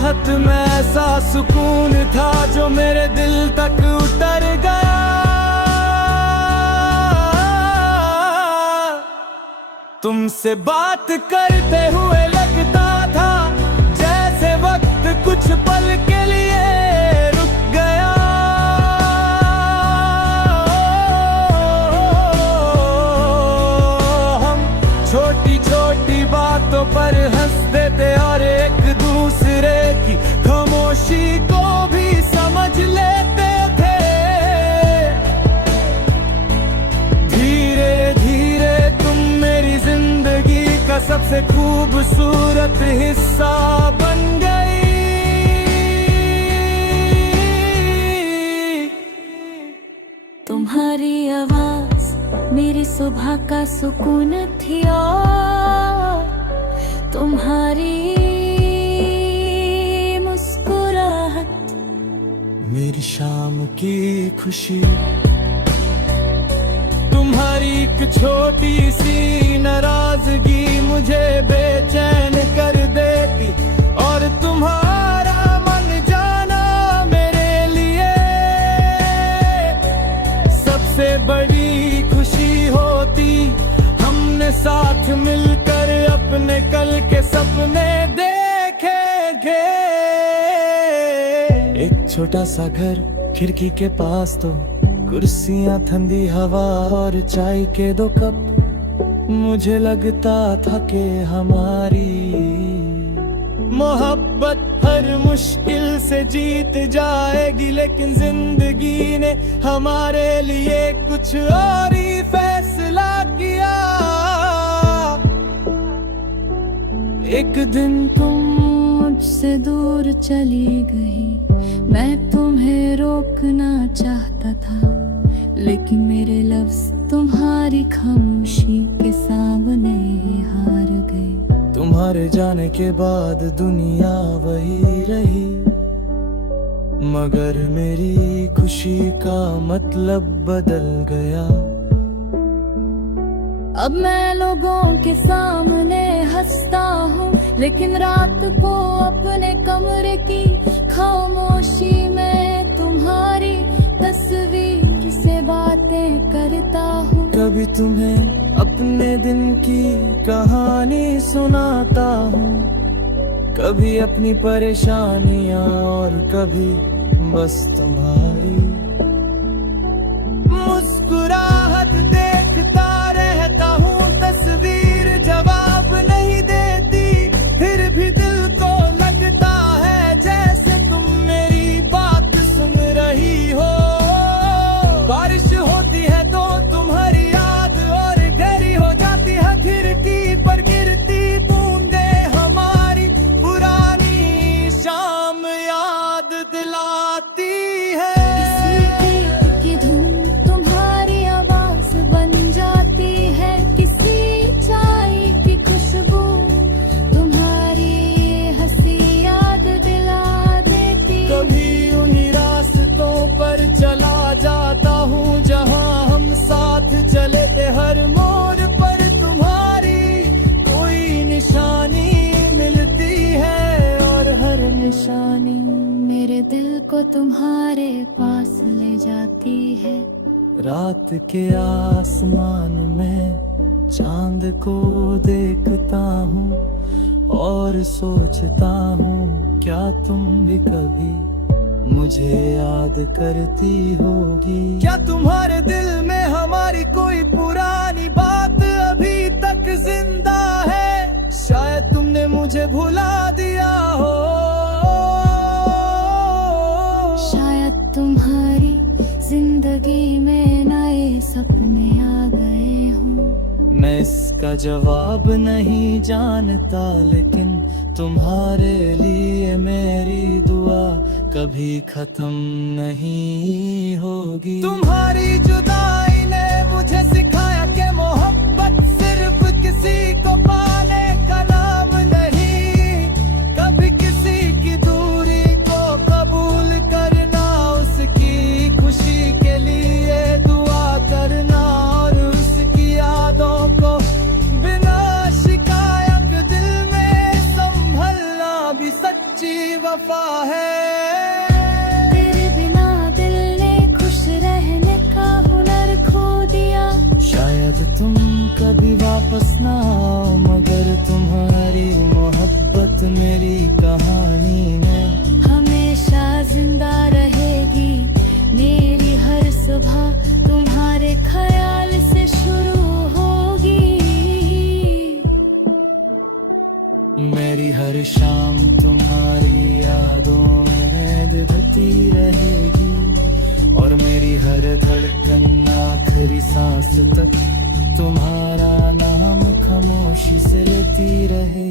राहत में ऐसा सुकून था जो मेरे दिल तक उतर गया। तुमसे बात करते हुए लगता था जैसे वक्त कुछ पल के लिए रुक गया। हम छोटी छोटी बातों पर हंसते थे और एक दूसरे की खामोशी को भी समझ लेते थे। धीरे धीरे तुम मेरी जिंदगी का सबसे खूबसूरत हिस्सा बन गई। तुम्हारी आवाज मेरी सुबह का सुकून थी और तुम्हारी मुस्कुराहट मेरी शाम की खुशी। तुम्हारी एक छोटी सी नाराजगी मुझे बेचैन कर देती और तुम्हारा मन जाना मेरे लिए सबसे बड़ी खुशी होती। हमने साथ मिलकर अपने कल के सपने देखेंगे। एक छोटा सा घर खिड़की के पास, तो कुर्सियां, ठंडी हवा और चाय के 2 कप। मुझे लगता था कि हमारी मोहब्बत हर मुश्किल से जीत जाएगी, लेकिन जिंदगी ने हमारे लिए कुछ और ही फैसला किया। एक दिन तुम मुझसे दूर चली गई। मैं तुम्हें रोकना चाहता था, लेकिन मेरे लफ्ज तुम्हारी खामोशी के सामने हार गए। तुम्हारे जाने के बाद दुनिया वही रही, मगर मेरी खुशी का मतलब बदल गया। अब मैं लोगों के सामने हंसता हूँ, लेकिन रात को अपने कमरे की खामोशी में तुम्हारी तस्वीर से बातें करता हूँ। कभी तुम्हें अपने दिन की कहानी सुनाता हूँ, कभी अपनी परेशानियाँ और कभी बस तुम्हारी मुस्कुराहट देखता रहता हूँ। तस्वीर जवाब नहीं देती, फिर भी दिल को लगता है जैसे तुम मेरी बात सुन रही हो। बारिश होती है तो तुम्हारी याद और गहरी हो जाती है, खिड़की पर गिरती बूंदें हमारी पुरानी शाम याद दिलाती है। किसी गीत की धुन तुम्हारी आवाज बन जाती है, किसी चाय की खुशबू तुम्हारी हंसी याद दिला देती। कभी उन्हीं रास्तों पर चला जाता हूँ जहाँ हम साथ चले थे। हर मोड़ पर तुम्हारी कोई निशानी मिलती है और हर निशानी मेरे दिल को तुम्हारे पास ले जाती है। रात के आसमान में चांद को देखता हूँ और सोचता हूँ क्या तुम भी कभी मुझे याद करती होगी। क्या तुम्हारे दिल में हमारी कोई पुरानी बात अभी तक जिंदा है? शायद तुमने मुझे भुला दिया हो। शायद तुम्हारी जिंदगी में नए सपने आ गए हों। मैं इसका जवाब नहीं जानता, लेकिन तुम्हारे लिए मेरी दुआ कभी खत्म नहीं होगी। तुम्हारी जुदाई ने मुझे सिखाया कि मोहब्बत सिर्फ किसी को पाने का नाम नहीं, कभी किसी की दूरी को कबूल करना, उसकी खुशी के लिए दुआ करना और उसकी यादों को बिना शिकायत दिल में संभलना भी तुम्हारी सच्ची वफा है। तेरे बिना दिल ने खुश रहने का हुनर खो दिया। शायद तुम कभी वापस ना आओ, मगर तुम्हारी मोहब्बत मेरी कहानी में हमेशा जिंदा रहेगी। मेरी हर सुबह तुम्हारे ख्याल से शुरू होगी। मेरी हर शाम तुम्हारी यादों में रहती रहेगी, और मेरी हर धड़कन आखिरी सांस तक तुम्हारा नाम खामोशी से लेती रहे।